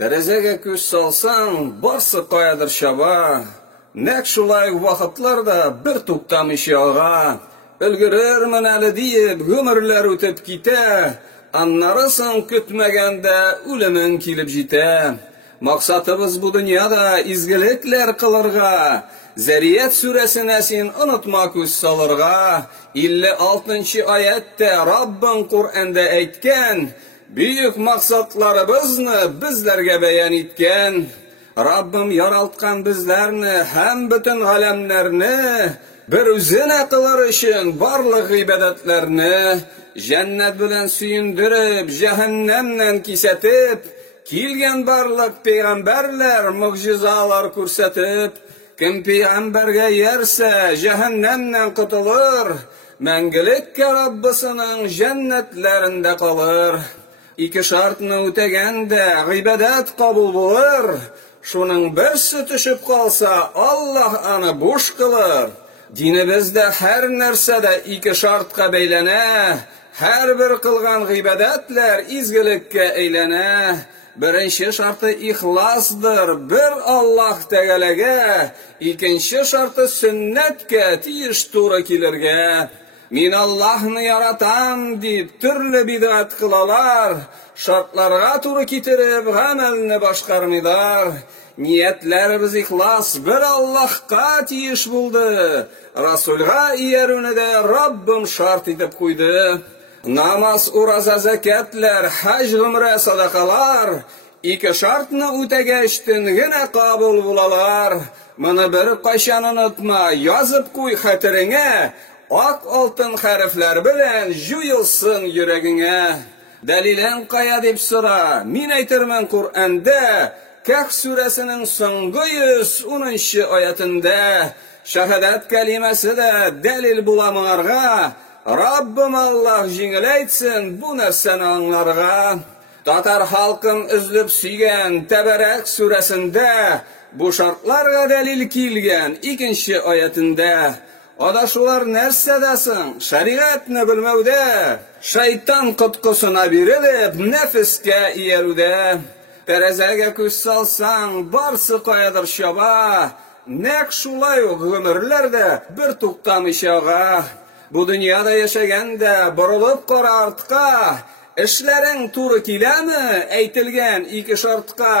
Тәрәзәгә күз салсаң, барсы каядыр чаба. Нәк шулай вакытларда бер туктамыйча ага. Өлгерермен әле диеп, гомерләр үтеп китә. Аннарысын көтмәгәндә үлемең килеп җитә. Максатыбыз бу дөньяда изгелекләр кылырга. Зәрият сүрәсенә син онытма күз салырга. 56-нчы аятта Раббың Куръанда әйткән, бөек максатларыбызны безләргә бәян иткән. Раббым яралткан безләрне һәм бөтен галәмнәрне, бер үзенә кылыр өчен барлык гыйбадәтләрне, җәннәт белән сөендереп, җәһәннәмнән кисәтеп, килгән барлык пәйгамбәрләр мөгъҗизалар күрсәтеп, кем пәйгамбәргә ярсә, җәһәннәмнән котылыр, мәңгелеккә Раббысының җәннәтләрендә калыр. Ике шартны үтәгәндә гыйбадәт кабул булыр. Шуның берсе төшеп калса, Аллаһ аны буш кылыр. Динебездә һәр нәрсәдә ике шартка бәйләнә. Һәрбер кылган гыйбадәтләр изгелеккә әйләнә. Беренче шарты ихластыр, бер Аллаһ тәгаләгә. Икенче шарты сөннәткә тиеш туры килергә. Мин Аллаһны яратам дип төрле бидгат кылалар. Шартларга туры китереп гамәлне башкармыйлар. Ниятләребез ихлас, бер Аллаһка тиеш булды. Расулга иярүне дә Раббым шарт итеп куйды. Намаз, ураза, закатлар, хаҗ, гомрә, садакалар ике шартны үтәгәчтен генә кабул булалар. Моны бер кайчан онытма, язып куй хәтереңә. Ак алтын хәрефләр белән җуелсын йөрәгеңә. Дәлилен кая дип сора, мин әйтермен Куръанда, Кәһф сүрәсенең соңгы 110-нчы аятында, шаһадат кәлимәсе дә дәлил була моңарга. Раббым Аллаһ җиңел әйтсен бу нәрсәне аңларга. Татар халкым үзлеп сөйгән Тәбәрәк сүрәсендә бу шартларга дәлил килгән 2-нче аятында. Адашулар нәрсәдә соң? Шәригатьне белмәүдә, шайтан коткысына бирелеп, нәфескә иярүдә. Тәрәзәгә күз салсаң, барсы каядыр чаба. Нәк шулай ук гомерләрдә бер туктамыйча ага. Бу дөньяда яшәгәндә борылып кара артка. Эшләрең туры киләме әйтелгән ике шартка?